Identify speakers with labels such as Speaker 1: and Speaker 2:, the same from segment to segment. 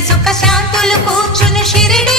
Speaker 1: సుఖ శాంతులు కూర్చుని షిరిడీ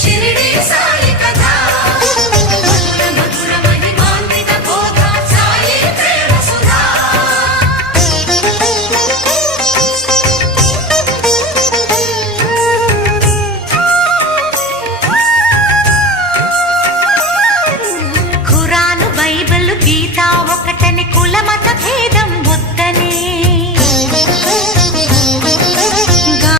Speaker 1: शिरडी सा